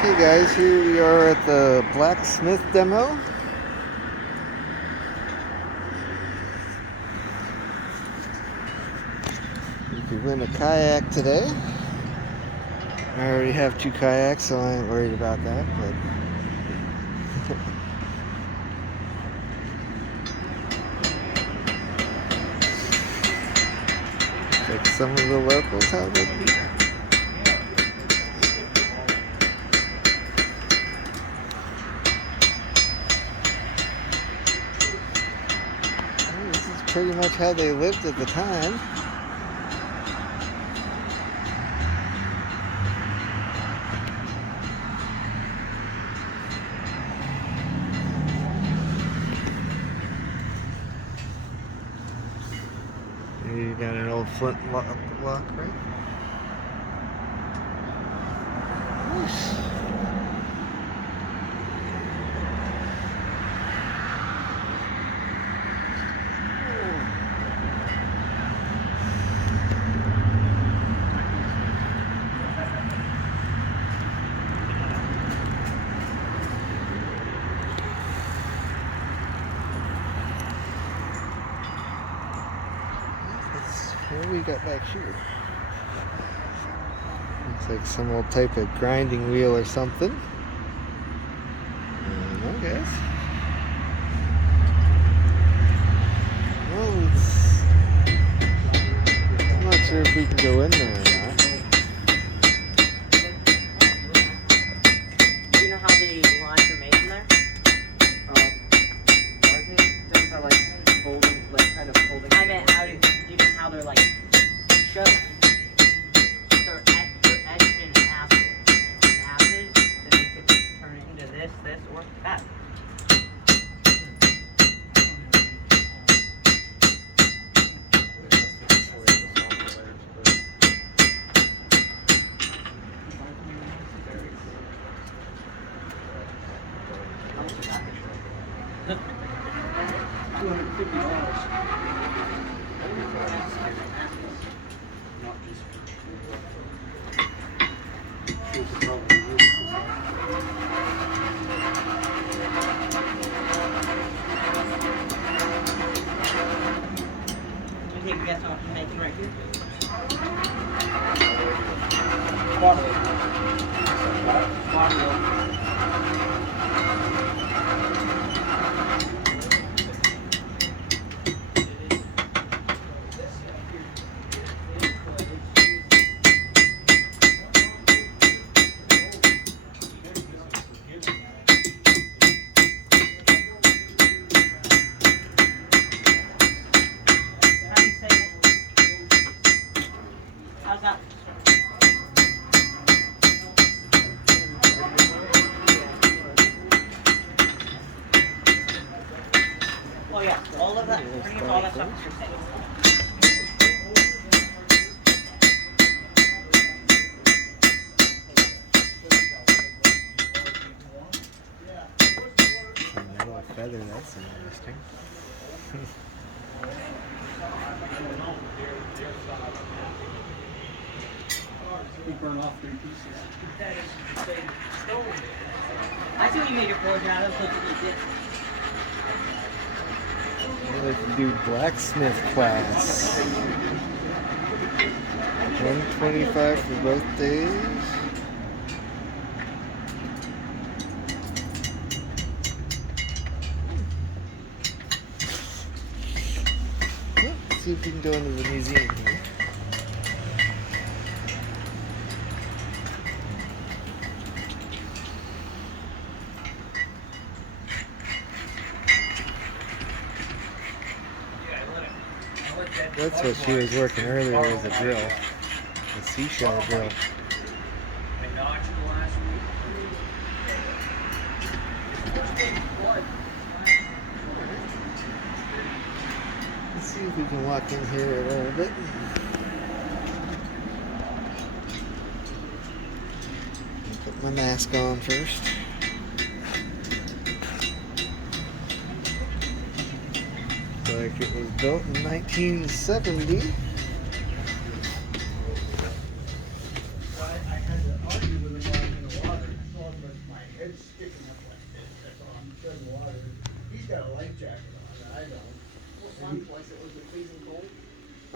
Okay guys, here we are at the blacksmith demo. You could win a kayak today. I already have 2 kayaks, so I ain't worried about that, but like some of the locals have it. This is pretty much how they lived at the time. You got an old flint lock, right? Nice. What do we got back here? Looks like some old type of grinding wheel or something. I don't know, guys. Well, I'm not sure if we can go in there or not. Do you know how the lines are made in there? I think they're like folding, like kind of folding. I meant, do you know how they're like shown? They're etched in acid. Acid that makes it turn it into this, or that. You take a guess on what you're making right here? How do you say it? How's that? Oh yeah, all of that, pretty much all that stuff is your saying. Metal feather, that's interesting. We burn off 3 pieces. I see what you made your forge out of, look what you did. We can do blacksmith class. 125 for both days. Let's see if we can go into the museum here. That's what she was working earlier, was a drill. A seashell drill. Let's see if we can walk in here a little bit. Put my mask on first. Like it was built in 1970.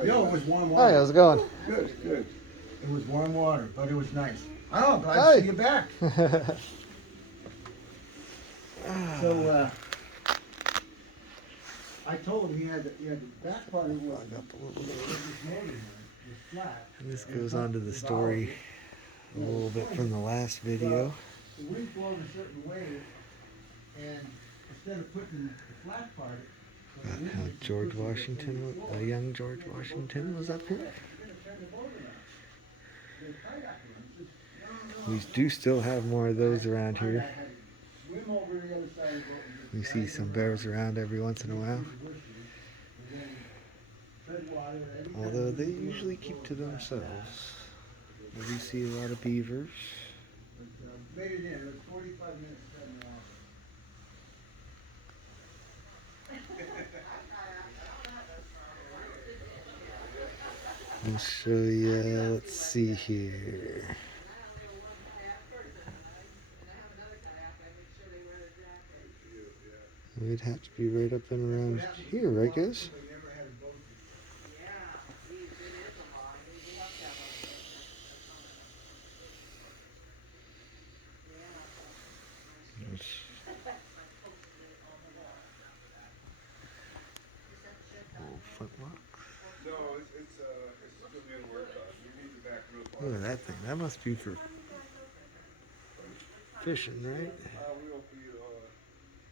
Yo, it was warm Hi, water. how's it going? Good, good. It was warm water, but it was nice. Oh, glad Hi. to see you back. So, I told him he had the back part of it was, Log up a little was bit. motor was flat. And this goes on to the story a little bit from the last video. The wind blowed a certain way, and instead of putting the flat part, About how George Washington, young George Washington was up here. We do still have more of those around here. We see some bears around every once in a while. Although they usually keep to themselves. We do see a lot of beavers. Made it in. It was 45 minutes, 7 hours. I'll show you, let's see here. We'd have to be right up and around here, right guys? Old footlock. No, it's still being worked on. We need the back roof on. Look at that thing. That must be for fishing, right? We won't be,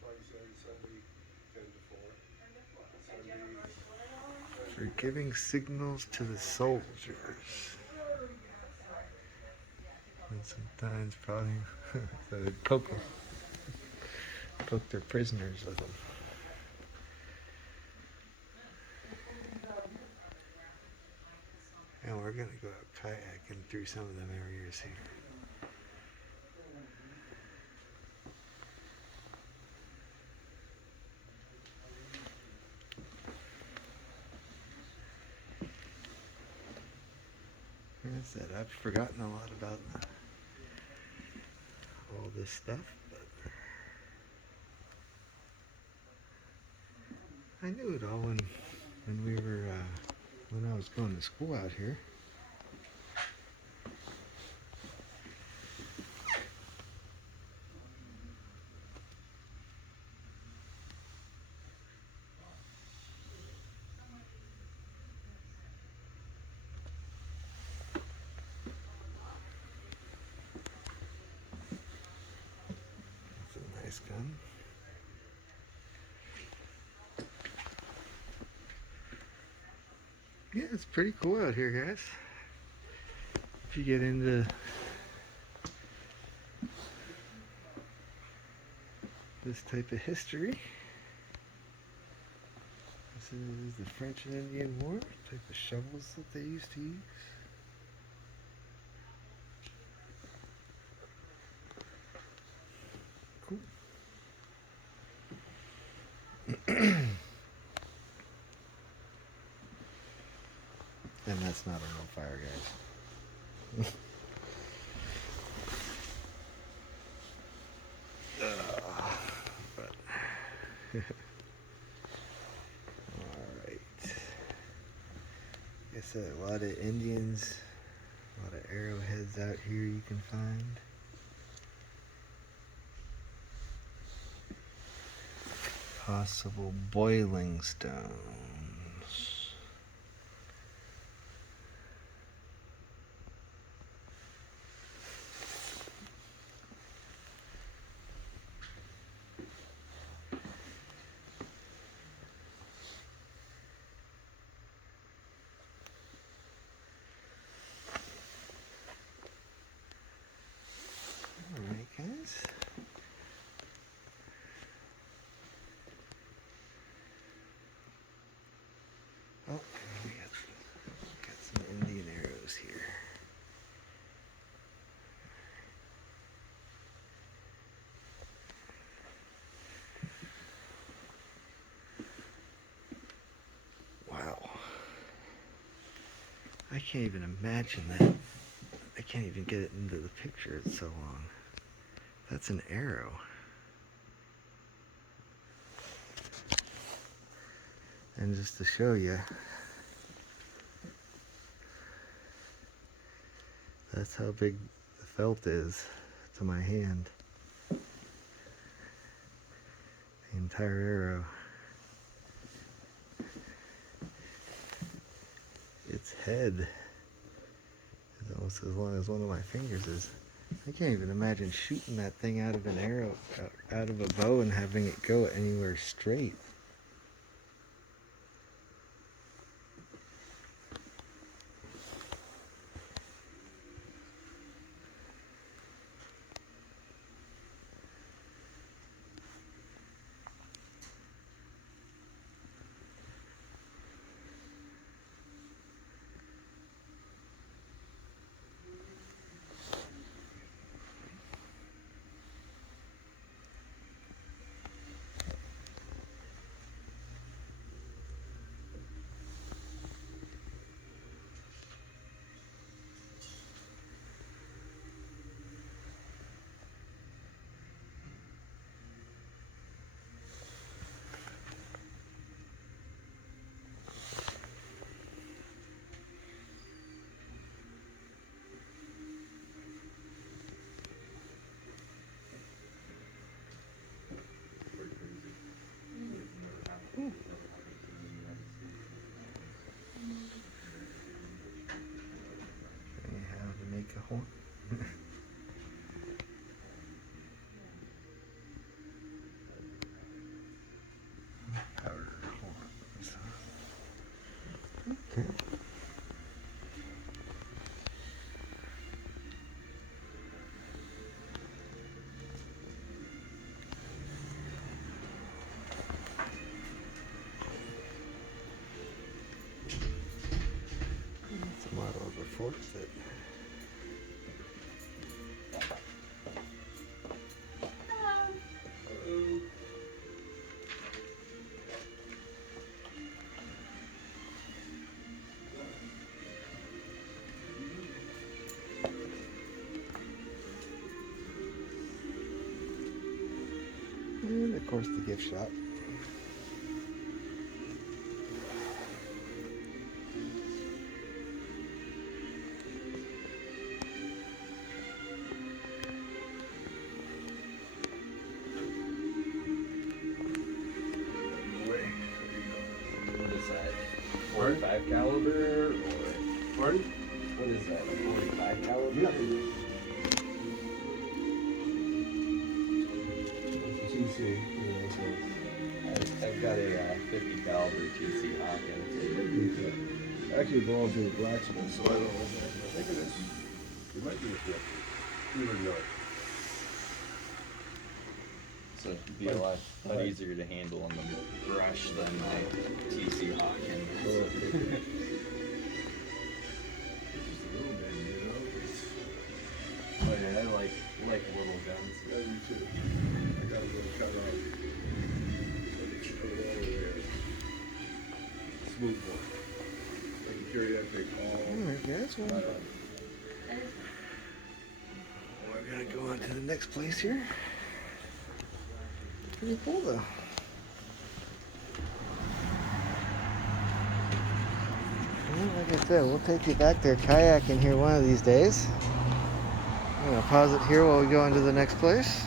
like I said, Sunday 10 to 4. Sunday. For giving signals to the soldiers. And sometimes probably so they'd poke their prisoners with them. And we're gonna go out kayaking through some of them areas here. Like I said, I've forgotten a lot about all this stuff, but I knew it all when we were when I was going to school out here. That's a nice gun. Yeah, it's pretty cool out here, guys. If you get into this type of history. This is the French and Indian War, type of shovels that they used to use. Cool. And that's not a real fire, guys. But alright. Like I said, a lot of Indians, a lot of arrowheads out here you can find. Possible boiling stones. Alright, guys. Oh, we got some Indian arrows here. Wow. I can't even imagine that. I can't even get it into the picture, it's so long. That's an arrow. And just to show you, That's how big the felt is to my hand. The entire arrow. Its head is almost as long as one of my fingers is. I can't even imagine shooting that thing out of an arrow, out of a bow, and having it go anywhere straight. How to make a horn. Powder horns. Okay. That's a model of a fork that and of course the gift shop. What is that? 45 caliber or? Pardon? What is that? A 45 caliber? Yeah. TC. I've got a 50 caliber TC Hawkins. Actually, it belongs to a blacksmith, so I don't know. I think it is. It might be a 50. You would know. So it'd be a lot easier to handle on the brush than my TC Hawkins. Just a little bit, you know? Oh yeah, I like little guns. Yeah, you too. I got a little cut off. Over there. Smooth one. I can carry that thing all Alright guys, well, right on. we're gonna go on to the next place here. Pretty cool though. Well, like I said, we'll take you back there kayaking here one of these days. I'm gonna pause it here while we go into the next place.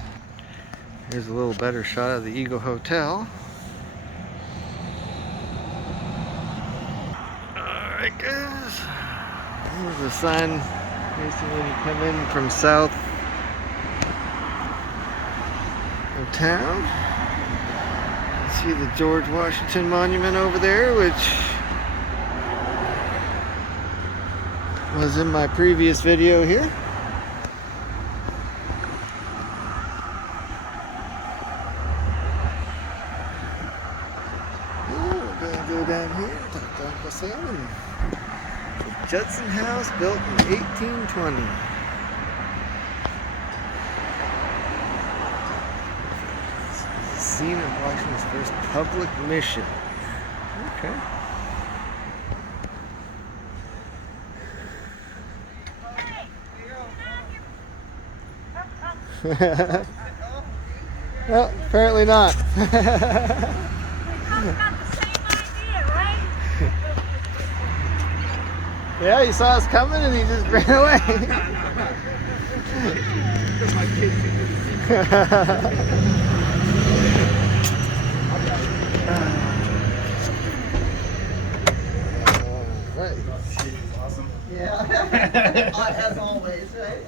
Here's a little better shot of the Eagle Hotel. Alright guys, here's the sign facing when you come in from south of town. You see the George Washington Monument over there, which was in my previous video here. We're gonna go down here, talk to Uncle Sam, and the Judson House built in 1820. The scene of Washington's first public mission. Okay. Well, apparently not. We talked about the same idea, right? Yeah, he saw us coming and he just ran away. Because my kids think it's Right. awesome. Yeah. As always, right?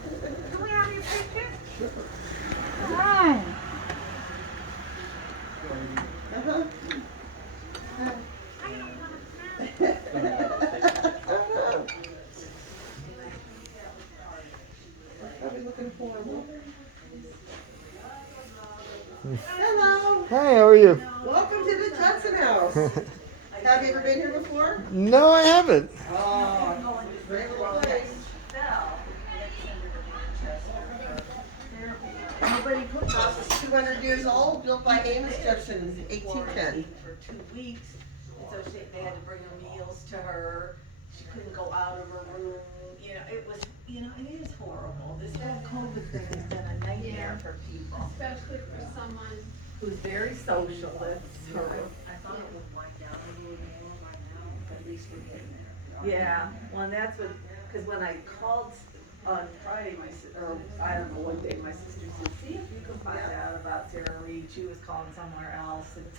Can we have your picture? Uh-huh. Probably looking horrible. Hello. Hi, how are you? Welcome to the Judson house. Have you ever been here before? No, I haven't. Oh, great little place. House is 200 years old, built by Amos Judson in 1810. For 2 weeks, and so they had to bring her meals to her. She couldn't go out of her room. You know, it was, you know, it is horrible. This whole COVID thing has been a nightmare for people. Especially for someone Who's very social, that's her. I thought it would wind down a little more by now, but at least we're getting there. Yeah, well, and that's what, because when I called on Friday, or I don't know what day, my sister said, see if you can find out about Sarah Reed. She was calling somewhere else, and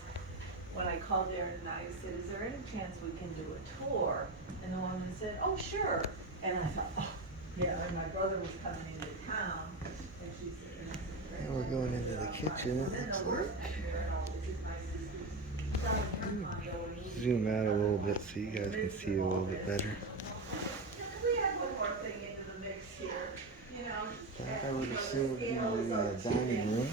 when I called there and I said, is there any chance we can do a tour? And the woman said, oh, sure. And I thought, oh, yeah, and my brother was coming into town, and she said, and I said, And we're going into the kitchen, it looks like. Zoom out a little bit so you guys can see a little bit better. we had one more thing into the mix here, you know. That I would assume would be the dining room.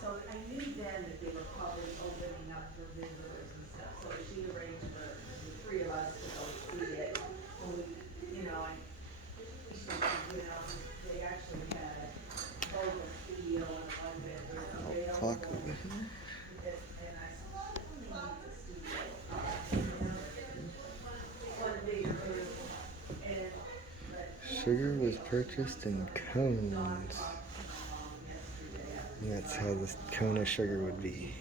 So I knew then that they were probably opening up for visitors and stuff, so she arranged for the three of us to go see it. And we, you know, they actually had both a studio and one bedroom. Clock over here. And I said, we need the studio. One bigger room. And Sugar was purchased in cones. And that's how this cone of sugar would be.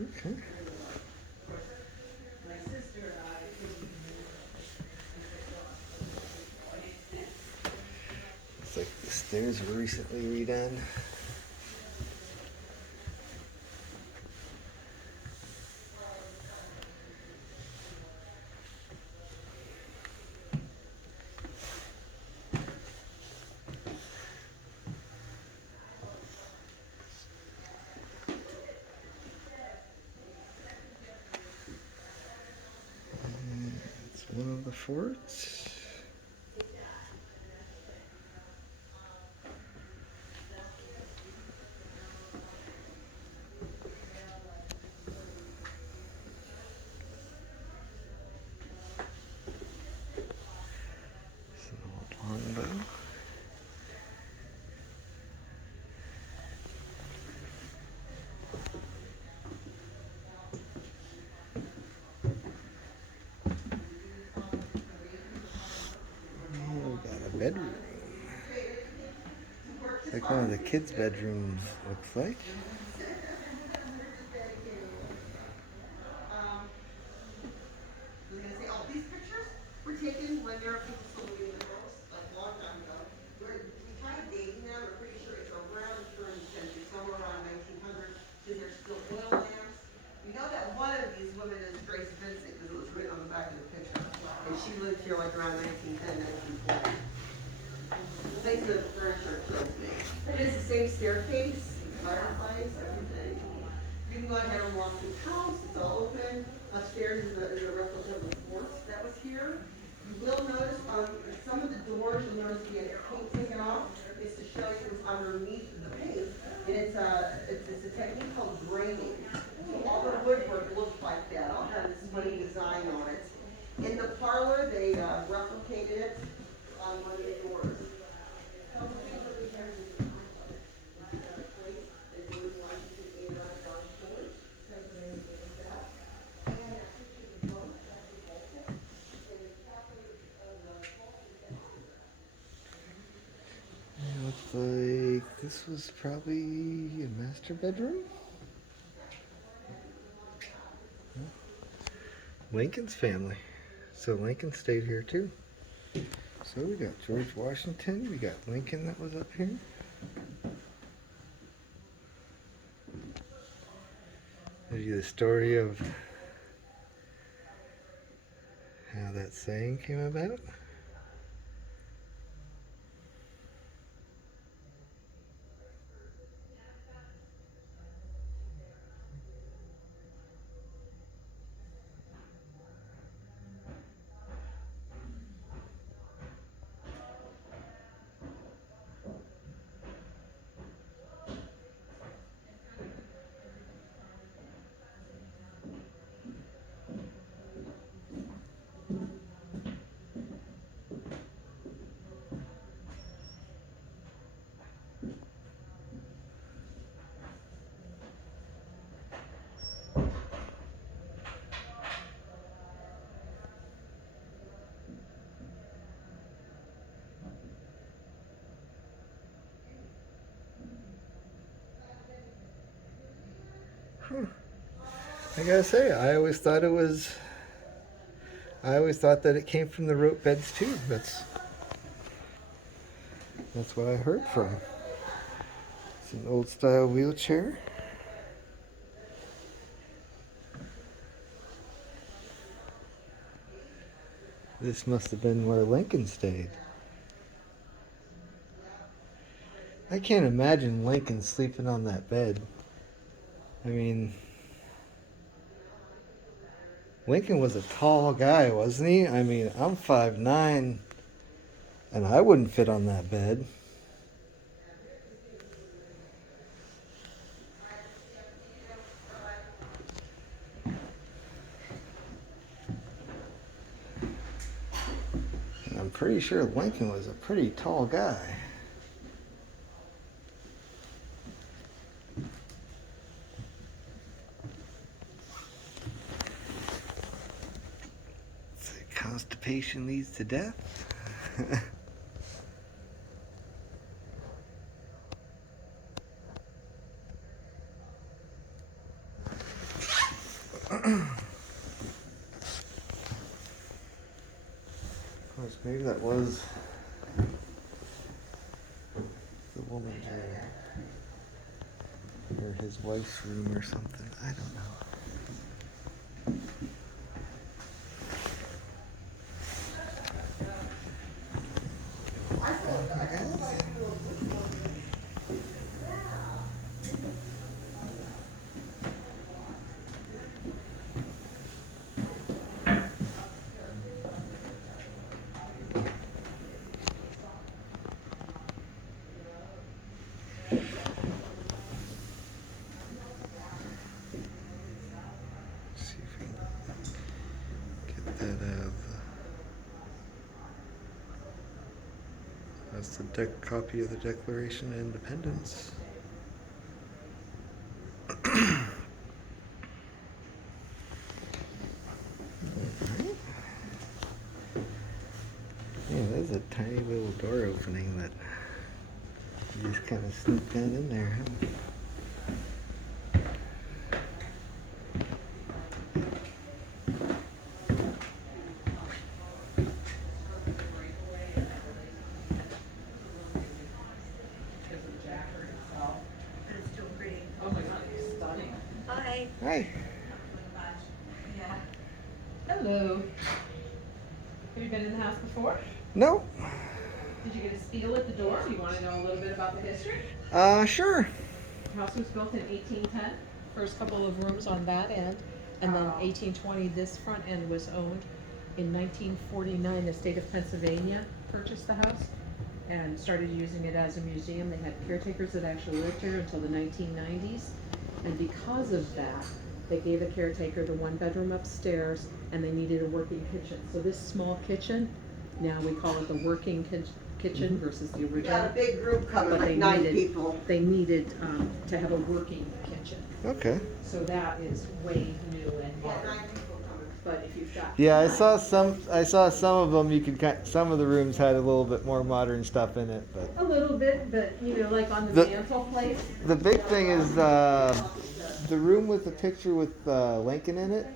Okay. Looks like the stairs were recently redone. It's one of the forts. It's an old longbow. Oh, we got a bedroom. It's like one of the kids' bedrooms, looks like. These pictures were taken when there were people still living in the house, like a long time ago. We tried dating them, we're pretty sure it's around the turn of the century, somewhere around 1900, because there's still oil lamps. We know that one of these women is Grace Vincent, because it was written on the back of the picture. And she lived here like around 1910, 1920. The things of the furniture kills me. It is the same staircase, fireplace, everything. You can go ahead and walk through the house, it's all open. Upstairs is a replica of the fort that was here. You will notice on some of the doors, you'll notice we had paint taken off. It's to show you what's underneath the paint. And it's a technique called graining. So all the woodwork looks like that. All had this funny design on it. In the parlor, they replicated it on one of the doors. It looks like this was probably a master bedroom. Lincoln's family. So Lincoln stayed here too. So we got George Washington, we got Lincoln that was up here. There's the story of how that saying came about. I gotta say, I always thought that it came from the rope beds too. That's what I heard from. It's an old style wheelchair. This must have been where Lincoln stayed. I can't imagine Lincoln sleeping on that bed. I mean, Lincoln was a tall guy, wasn't he? I mean, I'm 5'9", and I wouldn't fit on that bed. And I'm pretty sure Lincoln was a pretty tall guy. Constipation leads to death. Of course, maybe that was the woman's room, or his wife's room or something. I don't know. That's the copy of the Declaration of Independence. Yeah, there's a tiny little door opening that you just kind of sneak that in there, huh? Hi. Hello. Have you been in the house before? No. Did you get a spiel at the door? Do you want to know a little bit about the history? Sure. The house was built in 1810. First couple of rooms on that end. And then 1820, this front end was owned. In 1949, the state of Pennsylvania purchased the house and started using it as a museum. They had caretakers that actually lived here until the 1990s. And because of that, they gave the caretaker the one bedroom upstairs, and they needed a working kitchen. So this small kitchen, now we call it the working kitchen versus the We original. got a big group coming, But like 9 people. They needed to have a working kitchen. Okay. So that is way new and Yeah, modern. 9 people coming. But if you've got Yeah, I time- saw some of them. You could some of the rooms had a little bit more modern stuff in it, but a little bit, but you know, like on The- the mantelpiece. the big thing is the room with the picture with Lincoln in it.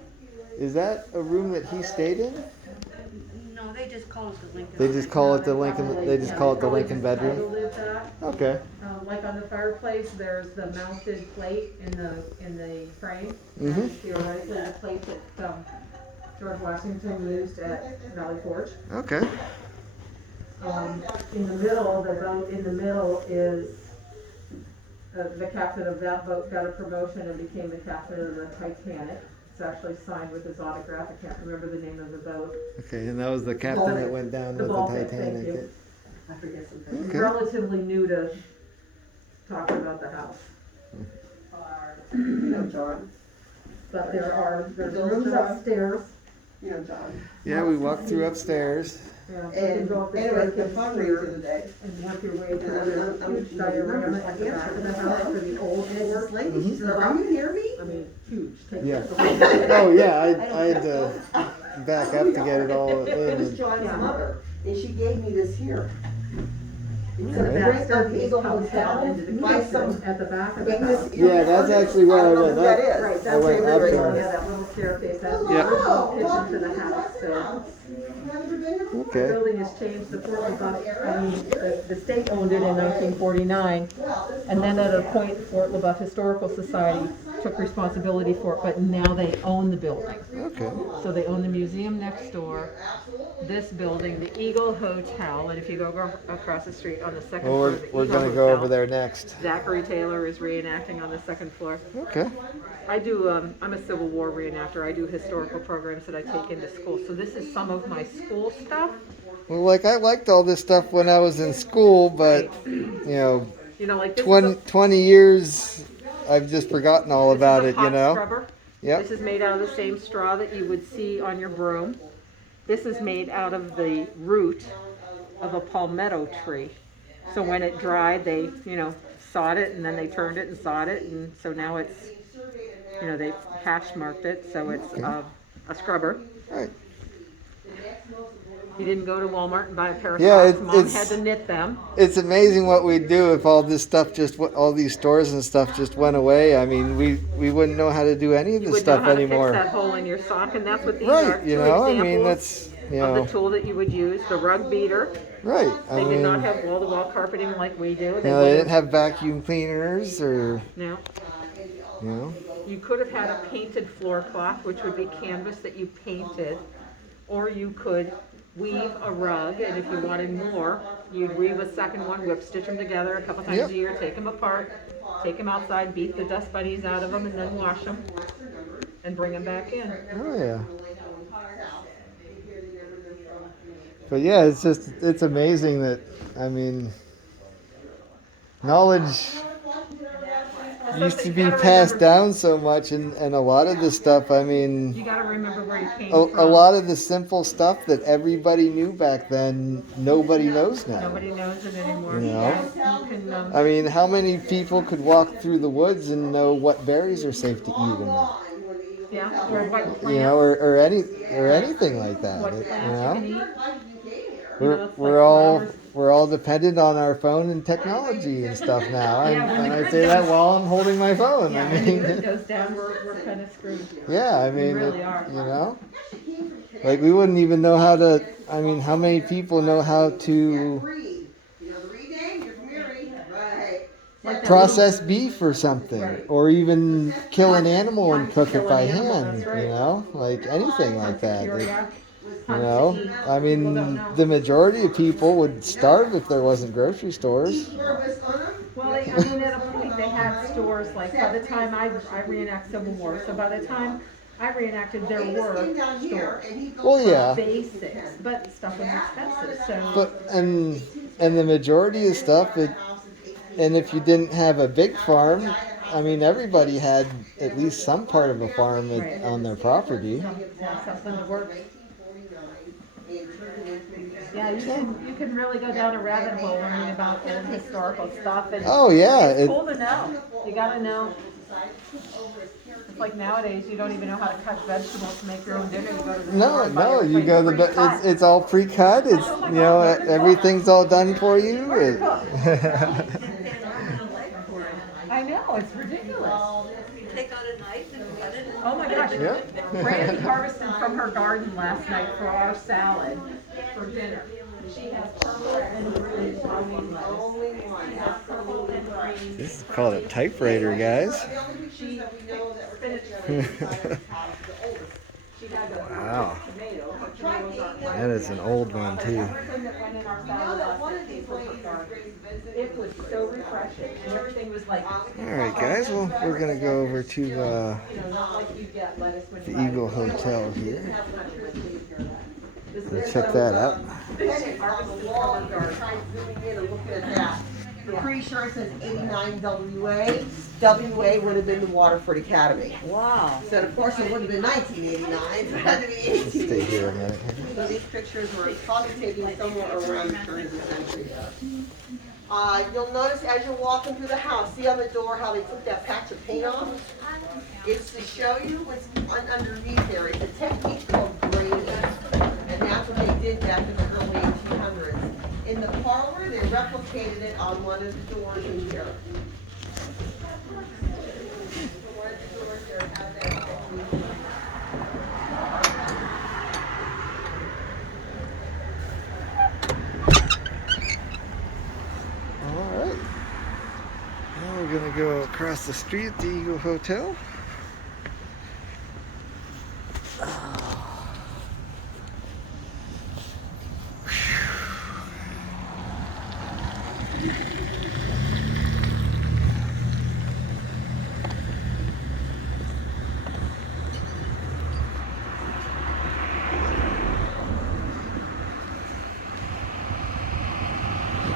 Is that a room that he stayed in? No, they just call it the Lincoln. They just call it the Lincoln. They just call it the Probably Lincoln just bedroom. titled it that. Okay. Like on the fireplace, there's the mounted plate in the frame. Mhm. And theoretically, the plate that George Washington used at Valley Forge. Okay. In the middle, the boat in the middle is the captain of that boat got a promotion and became the captain of the Titanic. It's actually signed with his autograph. I can't remember the name of the boat. Okay, and that was the captain that went down with the Baltic, thank Titanic. you. I forget something. He's Okay. relatively new to talking about the house. You know, John. But there's rooms upstairs. You know, John. Yeah, we walked through upstairs. Yeah, you can And go up the anyway, the staircase fundraiser here today. and work your way through the huge diorama at the back of the house for the old And it's this fort. lady, she said, are you near me? I mean, huge. Takes Yeah. up the whole- Oh yeah, I had to back up to get it all in. It was And, John's Yeah. mother, and she gave me this here. It's So the a back print of staircase Eagle comes down Hotel, into the by kitchen some. at the back of the Maybe house. this- yeah, that's actually where I don't know went who that up. is. Right, I that's went where up we're there. going, yeah, that little staircase, that's the Yeah. kitchen to the house, so. Haven't you been here before? The Okay. building has changed, the Fort LaBeouf, I mean, the state owned it in 1949, and then at a point, Fort LaBeouf Historical Society took responsibility for it, but now they own the building. Okay. So they own the museum next door, this building, the Eagle Hotel, and if you go across the street on the second Well, floor of the we're Eagle gonna go over Hotel, there next. Zachary Taylor is reenacting on the second floor. Okay. I do, I'm a Civil War reenactor, I do historical programs that I take into school, so this is some of my school stuff. Well, like I liked all this stuff when I was in school, but you know, You know, like this 20 years, I've just forgotten all about this is it. a You pot know. scrubber. Yep. This is made out of the same straw that you would see on your broom. This is made out of the root of a palmetto tree. So when it dried, they, sawed it and then they turned it and sawed it, and so now it's, they hash marked it, so it's a scrubber. Right. You didn't go to Walmart and buy a pair of Yeah, socks. Mom it's- had to knit them. It's amazing what we'd do if all this stuff all these stores and stuff just went away. I mean, we wouldn't know how to do any of You this would know stuff how to anymore. fix that hole in your sock, and that's what these are. Right. You Two know. I examples mean, that's of the tool that you would use. The rug beater. right. I They mean, did not have wall-to-wall carpeting like we do. they didn't have vacuum cleaners or No. you know. You could have had a painted floor cloth, which would be canvas that you painted, or you could weave a rug, and if you wanted more, you'd weave a second one, whip stitch them together a couple times Yep. a year, take them apart, take them outside, beat the dust bunnies out of them, and then wash them, and bring them back in. Oh yeah. But yeah, it's amazing that, I mean, knowledge used to be passed down so much, and a lot of the stuff, I mean, You gotta remember where you came a from. lot of the simple stuff that everybody knew back then, nobody knows now. Nobody knows it anymore. You know? Yeah, you can, I mean, how many people could walk through the woods and know what berries are safe to eat or not? yeah, or what plants, You know, or anything like that. what You plants you know, can eat. we're all dependent on our phone and technology and stuff now. Yeah, when And the I grid say that goes- while I'm holding my phone. Yeah, I when the mean, grid goes down, we're kind of screwed. yeah, I mean, really are. you know, like we wouldn't even know how to. I mean, how many people know how to Read. You know the read name? You're from Erie. Right. Like that process beef or something, Right. or even kill an animal and cook Kill it an by animal, hand. that's right. You know, like anything like that. little It- curiac, You hunt know, to eat. I People don't mean, know. the majority of people would starve if there wasn't grocery stores. Service on them. Well, I mean, at a point, they had stores, like, by the time I reenact Civil War, so by the time I reenacted, there He just were came down here stores. and he goes Well, yeah, Basics, but stuff was expensive, so. but and the majority of stuff, and if you didn't have a big farm, I mean, everybody had at least some part of a farm Right. on their property. Yeah, something that works. Yeah, you can really go down a rabbit hole learning about old historical stuff, and Oh yeah, it's it, cool to know. You gotta know. It's like nowadays, you don't even know how to cut vegetables to make your own dinner. You go to the store no, and buy no, you everything go to the pre-cut. it's all pre-cut. It's you know everything's all done for you. I know, it's ridiculous. take out a knife and cut it? Oh my gosh. Yep. Brandy harvested from her garden last night for our salad for dinner. She has purple and green romaine lettuce. Only one. She has purple and green. This is called a typewriter, guys. The only pictures that we know that were Spinach. taken out of the house, the oldest. She had a Wow. tomato. Her tomatoes aren't ripe That is yet. an old one, But too. everything that went in our We know salad that last one night of these came from ladies her is garden. Grace Vincent. It was so refreshing, and everything was like, Alright, guys, well, we're gonna go over to you know, not like you get lettuce when you the buy it. Eagle Hotel here. This Let's is check so that good. out. Pennants on the wall, you can try zooming in and looking at that. I'm pretty sure it says 89 WA. WA would have been the Waterford Academy. Wow. So of course it would have been 1989, so it had to be Let's stay 1889. here a minute here. So these pictures were probably taken somewhere around the turn of the century. You'll notice as you're walking through the house, see on the door how they took that patch of paint off? It's to show you what's underneath there. It's a technique called grading, and that's what they did back in the early 1800s. In the parlor, they replicated it on one of the doors in here. One of the doors there had that technique. Alright. Now we're gonna go across the street at the Eagle Hotel.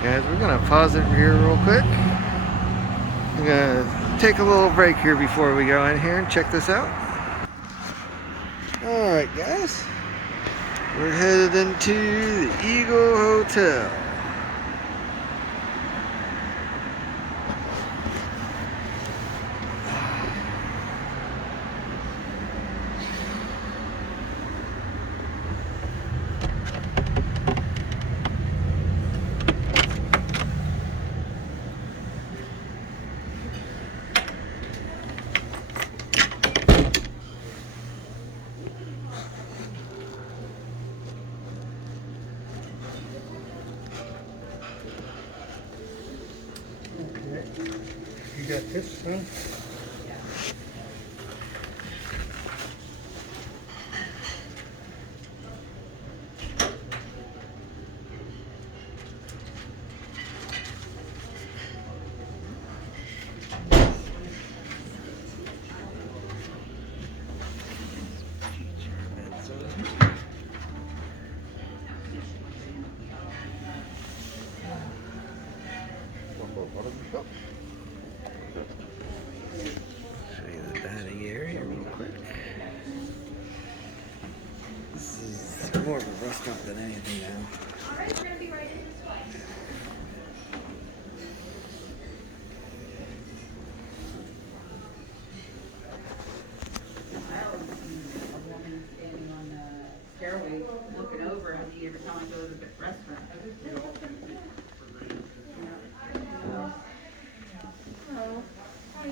Guys, we're gonna pause it here real quick. We're gonna take a little break here before we go in here and check this out. Alright, guys. We're headed into the Eagle Hotel. You got tips, huh? Show you the dining area real quick. This is more of a restaurant than anything now. Alright, we're gonna be right in this way. I always see a woman standing on the stairway looking over at me every time I go to the restaurant. Hello. Hi.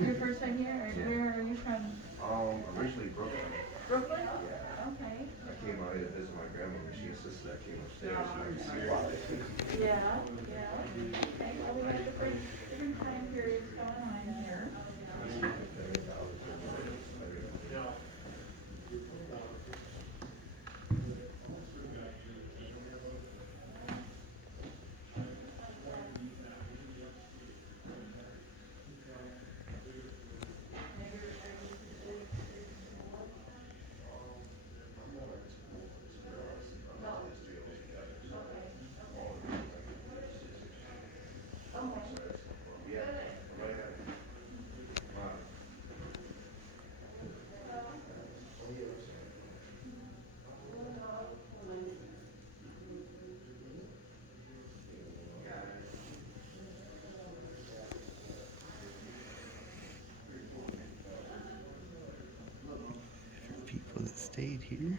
Your first time here? Where are you from? Originally Brooklyn. Brooklyn? Yeah. Okay. I came out here to visit my grandmother. She insisted I came upstairs. She wanted to see why. Yeah, yeah. Okay, well, we have different time periods going on here. People that stayed here.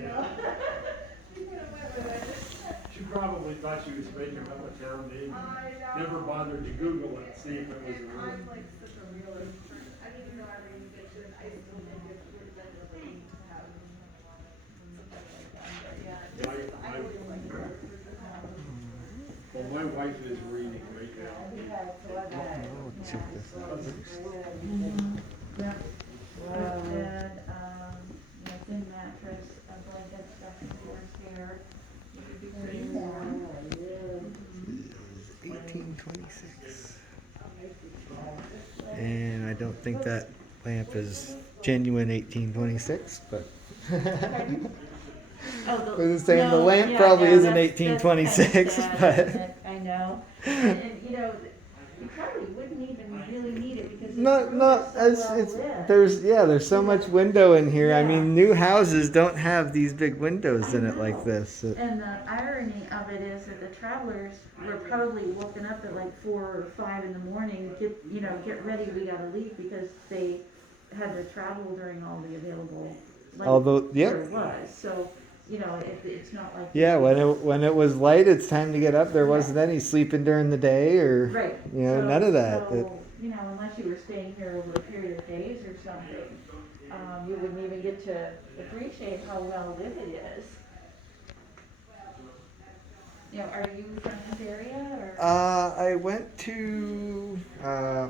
know? You could have went with it. She probably thought she was making up a town name. I know. Never bothered to Google it, see if it was And a I'm real. like such a realist. I mean, even though I read fiction, I still think it would have been really neat to have something like that. But yeah, this is, I really like it. Well, my wife is reading right now. I'll check this out first. Yeah. And, yeah, thin mattress, a blanket, stuff, yours here. You could be pretty warm. 1826. And I don't think that lamp is genuine 1826, but. Oh, I was saying the lamp probably isn't 1826, but. I know, and you know, you probably wouldn't even really need it because There's so much window in here. I Yeah. mean, new houses don't have these big windows in it like this. And the irony of it is that the travelers were probably woken up at like 4 or 5 in the morning, get ready, we gotta leave, because they had to travel during all the available light Although, yep. there was, so, it's not like. Yeah, when it was light, it's time to get up. There wasn't any sleeping during the day or Right. none of that. So, unless you were staying here over a period of days or something, you wouldn't even get to appreciate how well lit it is. Are you from this area or? I went to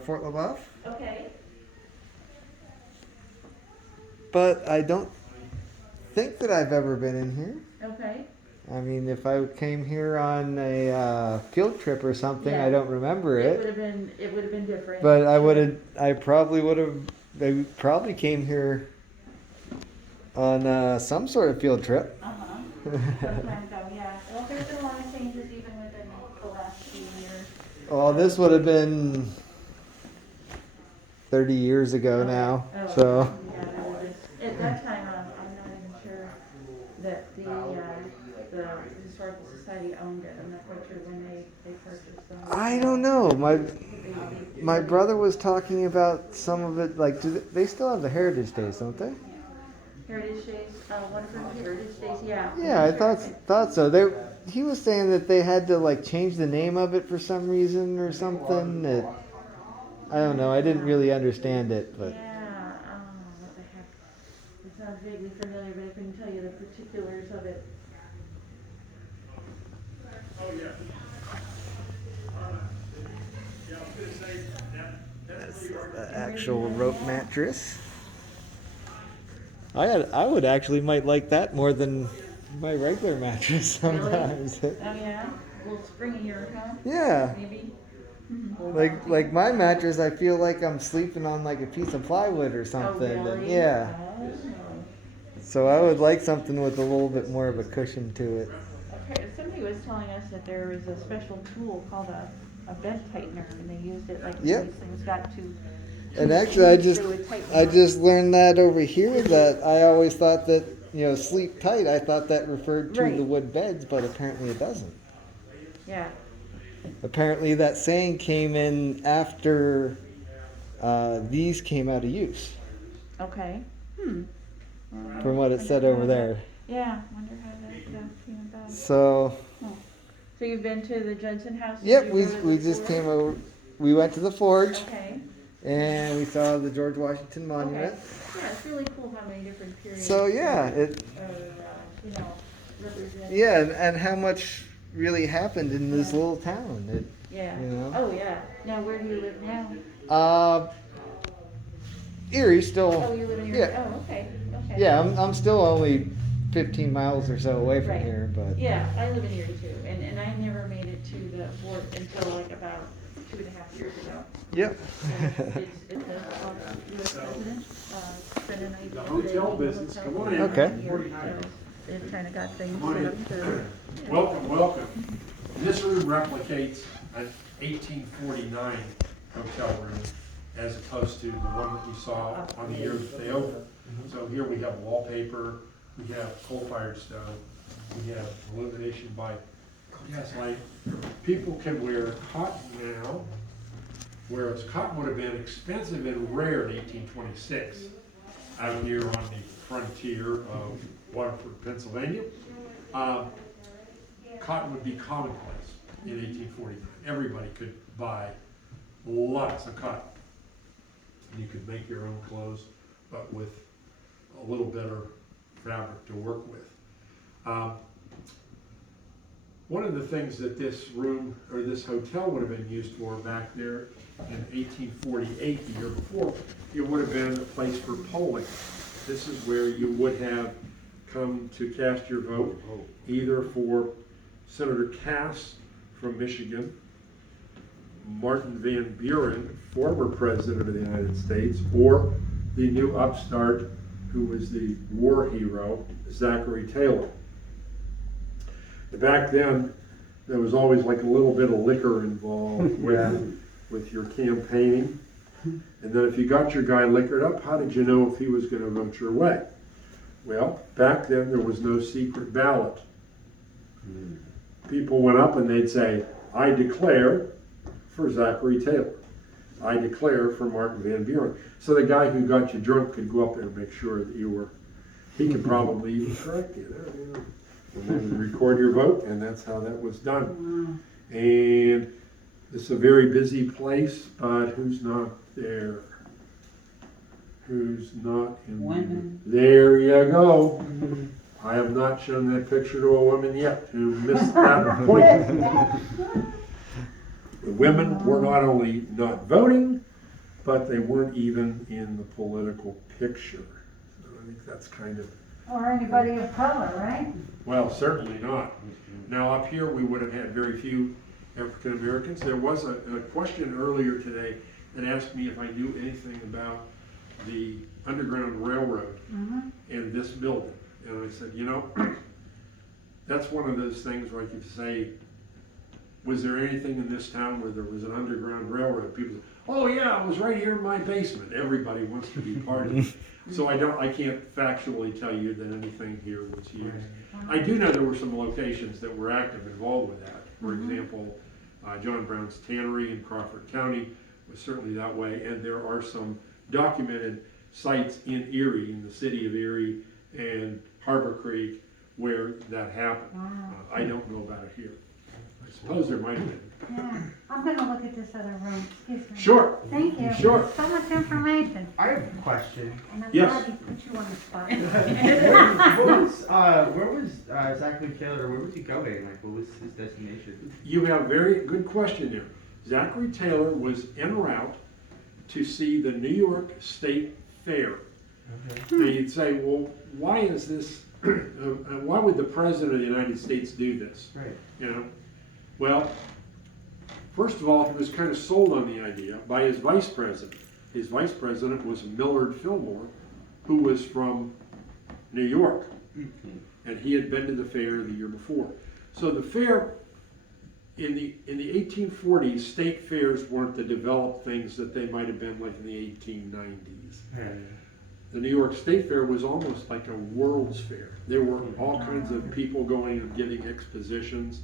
Fort LaBeouf, Okay. but I don't think that I've ever been in here. Okay. I mean, if I came here on a field trip or something, Yeah. I don't remember It it. would have been different. But I probably would have. They probably came here on some sort of field trip. Some time ago, yeah. Well, there's been a lot of changes even within the last few years. Well, this would have been 30 years ago now. Oh, So. yeah, there was at that time, I'm not even sure that the Historical Society owned it. I'm not quite sure when they purchased them. I don't know. My brother was talking about some of it. Like, they still have the Heritage Days, don't they? Heritage Days, Waterford Heritage Days, yeah. Yeah, I thought so. He was saying that they had to like change the name of it for some reason or something. I don't know. I didn't really understand it, but. Yeah, what the heck. It sounds vaguely familiar, but I couldn't tell you the particulars of it. Oh, yeah. Yeah, I was gonna say That's the actual rope mattress. I would actually might like that more than my regular mattress sometimes. Really? Oh, yeah? A little springier, huh? Yeah. Maybe? Like my mattress, I feel like I'm sleeping on like a piece of plywood or something. Oh, And really? yeah. Oh. So I would like something with a little bit more of a cushion to it. Okay, somebody was telling us that there was a special tool called a bed tightener, and they used it like Yep. these things got too. And actually, I tighten just learned that over here that I always thought that sleep tight. I thought that referred to Right. the wood beds, but apparently it doesn't. Yeah. Apparently that saying came in after these came out of use. Okay. From what it said over there. Yeah, wonder how that came about. So. So you've been to the Judson house? Yep, Did you go to we the just forge? came over. We went to the forge. Okay. And we saw the George Washington Monument. Okay. Yeah, it's really cool how many different periods. So yeah, it. Represent. Yeah, and how much really happened in this little town. Yeah. You know? Oh yeah. Now where do you live now? Erie still. Oh, you live in Erie. Yeah. Oh, okay. Okay. Yeah, I'm still only 15 miles or so away from Right. here, but. Yeah, I live in Erie too, and I never made it to the fort until like about 2.5 years ago. Yep. It's a U.S. president, spent a night. The hotel business, come on in. Okay. So it kind of got things Come on set in. up to. Welcome, welcome. This room replicates an 1849 hotel room as opposed to the one that you saw on the year that they opened. So here we have wallpaper, we have coal-fired stove, we have illumination by gaslight. People can wear cotton now, whereas cotton would have been expensive and rare in 1826. out here on the frontier of Waterford, Pennsylvania. Cotton would be commonplace in 1849. Everybody could buy lots of cotton. You could make your own clothes, but with a little better fabric to work with. One of the things that this room, or this hotel would have been used for back there in 1848, the year before, it would have been a place for polling. This is where you would have come to cast your vote, either for Senator Cass from Michigan, Martin Van Buren, former president of the United States, or the new upstart who was the war hero, Zachary Taylor. Back then, there was always like a little bit of liquor involved with your campaigning. And then if you got your guy liquored up, how did you know if he was going to vote your way? Well, back then there was no secret ballot. People went up and they'd say, I declare for Zachary Taylor. I declare for Martin Van Buren. So the guy who got you drunk could go up there and make sure that you were, he could probably even correct you there, you know. And then record your vote, and that's how that was done. And it's a very busy place, but who's not there? Who's not in Women. There you go. I have not shown that picture to a woman yet who missed that point. The women were not only not voting, but they weren't even in the political picture. So I think that's kind of... Or anybody of color, right? Well, certainly not. Now up here we would have had very few African Americans. There was a question earlier today that asked me if I knew anything about the Underground Railroad and this building. And I said, you know, that's one of those things where I could say, was there anything in this town where there was an Underground Railroad? People say, oh yeah, it was right here in my basement. Everybody wants to be part of it. So I can't factually tell you that anything here was used. I do know there were some locations that were active involved with that. For example, John Brown's Tannery in Crawford County was certainly that way, and there are some documented sites in Erie, in the city of Erie and Harbor Creek, where that happened. I don't know about it here. I suppose there might have been. Yeah, I'm gonna look at this other room, excuse me. Sure. Thank you. Sure. So much information, I have a question. and I'm Yes. glad he put you on the spot. Where was Zachary Taylor? Where was he going? Like, what was his destination? You have a very good question there. Zachary Taylor was en route to see the New York State Fair. Now you'd say, well, why is this, why would the President of the United States do this? Right. You know, well, first of all, he was kind of sold on the idea by his vice president. His vice president was Millard Fillmore, who was from New York, and he had been to the fair the year before. So the fair, in the 1840s, state fairs weren't the developed things that they might have been like in the 1890s. The New York State Fair was almost like a World's Fair. There were all kinds of people going and giving expositions.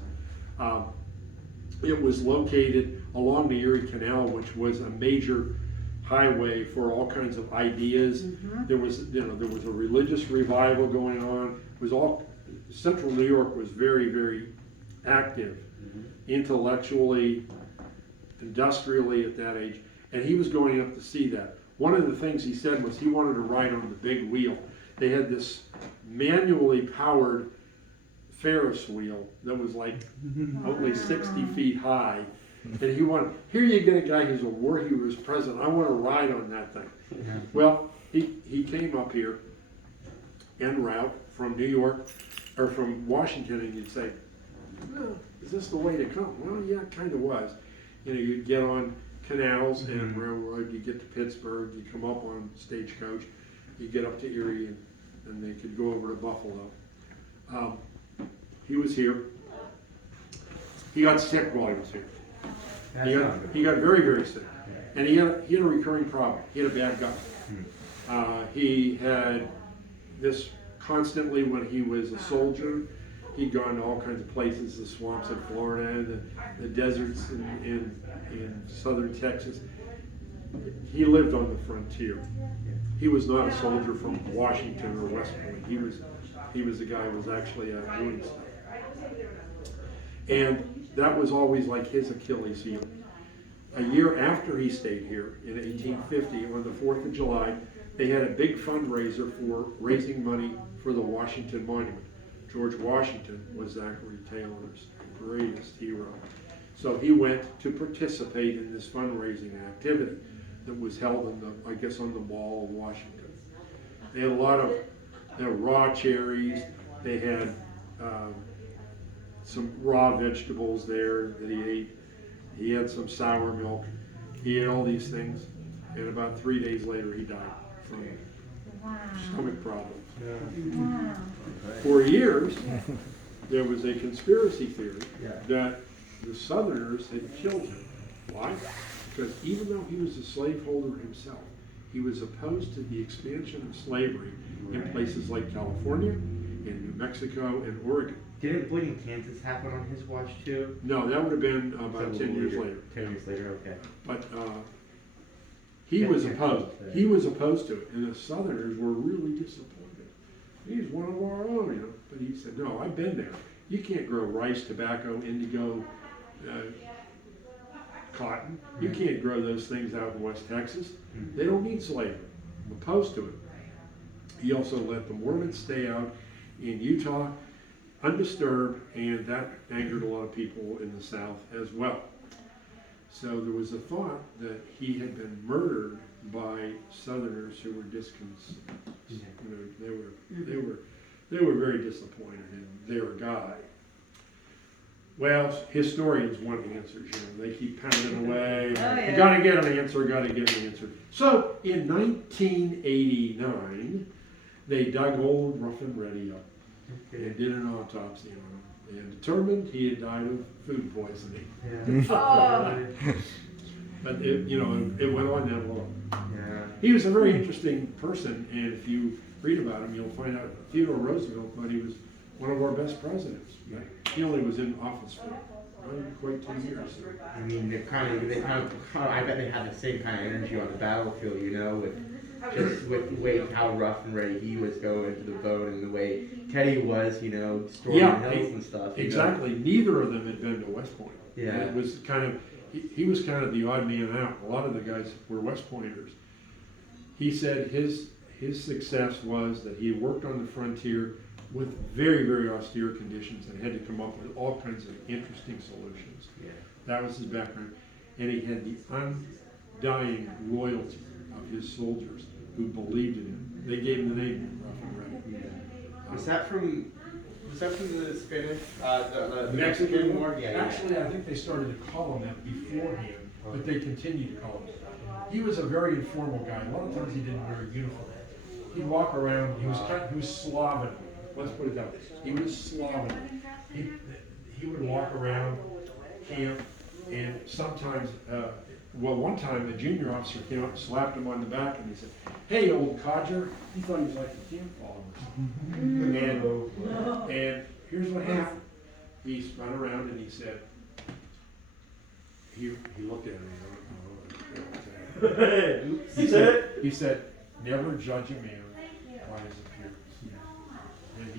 It was located along the Erie Canal, which was a major highway for all kinds of ideas. There was, there was a religious revival going on. It was all, Central New York was very, very active, intellectually, industrially at that age, and he was going up to see that. One of the things he said was he wanted to ride on the big wheel. They had this manually powered Ferris wheel that was like only 60 feet high. And he wanted, here you get a guy who's a war hero's president, I want to ride on that thing. Well, he came up here en route from New York, or from Washington, and you'd say, oh, is this the way to come? Well, yeah, it kind of was. You know, you'd get on canals and railroad, you get to Pittsburgh, you come up on stagecoach, you get up to Erie, and they could go over to Buffalo. He was here. He got sick while he was here. He got very, very sick. And he had a recurring problem. He had a bad gut. He had this constantly when he was a soldier. He'd gone to all kinds of places, the swamps in Florida, the deserts in southern Texas. He lived on the frontier. He was not a soldier from Washington or West Point. He was the guy who was actually doing stuff. And that was always like his Achilles heel. A year after he stayed here, in 1850, on the 4th of July, they had a big fundraiser for raising money for the Washington Monument. George Washington was Zachary Taylor's greatest hero. So he went to participate in this fundraising activity that was held on the, I guess, on the Mall of Washington. They had a lot of raw cherries. They had some raw vegetables there that he ate. He had some sour milk. He ate all these things, and about 3 days later he died from stomach problems. Wow. For years, there was a conspiracy theory that the Southerners had killed him. Why? Because even though he was a slaveholder himself, he was opposed to the expansion of slavery in places like California, in New Mexico, and Oregon. Didn't Bleeding Kansas happen on his watch too? No, that would have been about 10 years later. 10 years later, okay. But he was opposed. He was opposed to it, and the Southerners were really disappointed. He's one of our own, you know. But he said, "No, I've been there. You can't grow rice, tobacco, indigo, cotton. You can't grow those things out in West Texas. They don't need slavery. I'm opposed to it." He also let the Mormons stay out in Utah undisturbed, and that angered a lot of people in the South as well. So there was a thought that he had been murdered by Southerners who were disconsolate. You know, they were very disappointed in their guy. Well, historians want answers. You know, they keep pounding away. You gotta get an answer. Gotta get an answer. So in 1989, they dug old Rough and Ready up and did an autopsy on him and determined he had died of food poisoning. But it went on that long. He was a very interesting person, and if you read about him, you'll find out Theodore Roosevelt thought he was one of our best presidents. He only was in office for quite 2 years. I mean, I bet they had the same kind of energy on the battlefield, you know, with the way how rough and ready he was going to the bone, and the way Teddy was, you know, storming hills and stuff. Exactly. Know? Neither of them had been to West Point. Yeah. It was kind of, he was kind of the odd man out. A lot of the guys were West Pointers. He said his success was that he worked on the frontier with very, very austere conditions and had to come up with all kinds of interesting solutions. Yeah. That was his background. And he had the undying loyalty of his soldiers who believed in him. They gave him the name Rough and Ready. Yeah. Was that from the Spanish, the Mexican War? Yeah. Actually, I think they started to call him that beforehand, but they continued to call him. He was a very informal guy. A lot of times he didn't wear a uniform. He'd walk around. He was Slavic. Let's put it that way. He was Slavic. He would walk around camp, and sometimes, one time a junior officer came up and slapped him on the back, and he said, "Hey, old codger." He thought he was like a camp follower. And here's what happened. He spun around and he said, he looked at me. He said, "Never judge a man by his appearance." And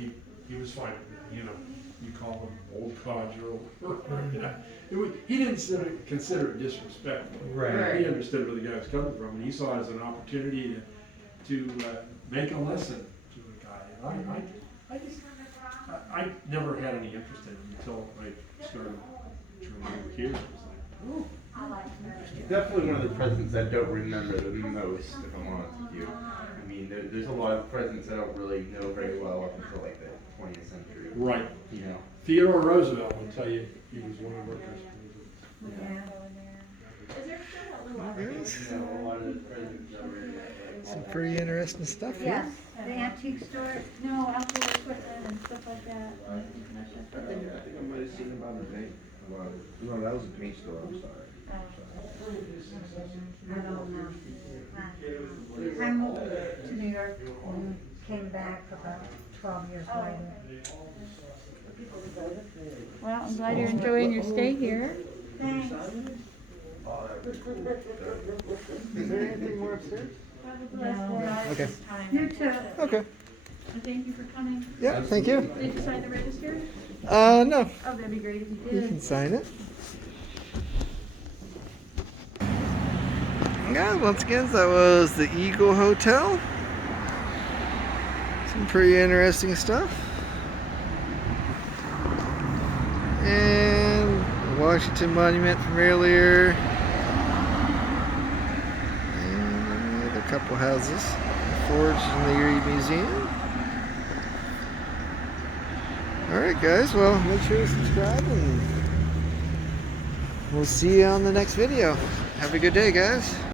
he was fine. You know, you call him old codger. He didn't consider it disrespectful. Right. He understood where the guy was coming from, and he saw it as an opportunity to make a lesson to the guy. And I never had any interest in him until I started trying to work here. It was like, oh. Definitely one of the presidents I don't remember the most, if I'm honest with you. I mean, there's a lot of presidents I don't really know very well up until like the 20th century. Right. You know. Theodore Roosevelt will tell you he was one of our presidents. Some pretty interesting stuff here. Yes, the antique store, no, outdoor equipment and stuff like that. I think I might have seen about the paint. No, that was a paint store, I'm sorry. I don't know. I moved to New York and came back about 12 years later. Well, I'm glad you're enjoying your stay here. Thanks. Is there anything more upstairs? Have a blessed day. Okay. You too. Okay. And thank you for coming. Yeah, thank you. Did you sign the register? No. Oh, that'd be great if you You did. can sign it. Yeah, once again, that was the Eagle Hotel. Some pretty interesting stuff. And the Washington Monument from earlier. And a couple houses. Forge and the Erie Museum. Alright guys, well make sure to subscribe and we'll see you on the next video. Have a good day guys.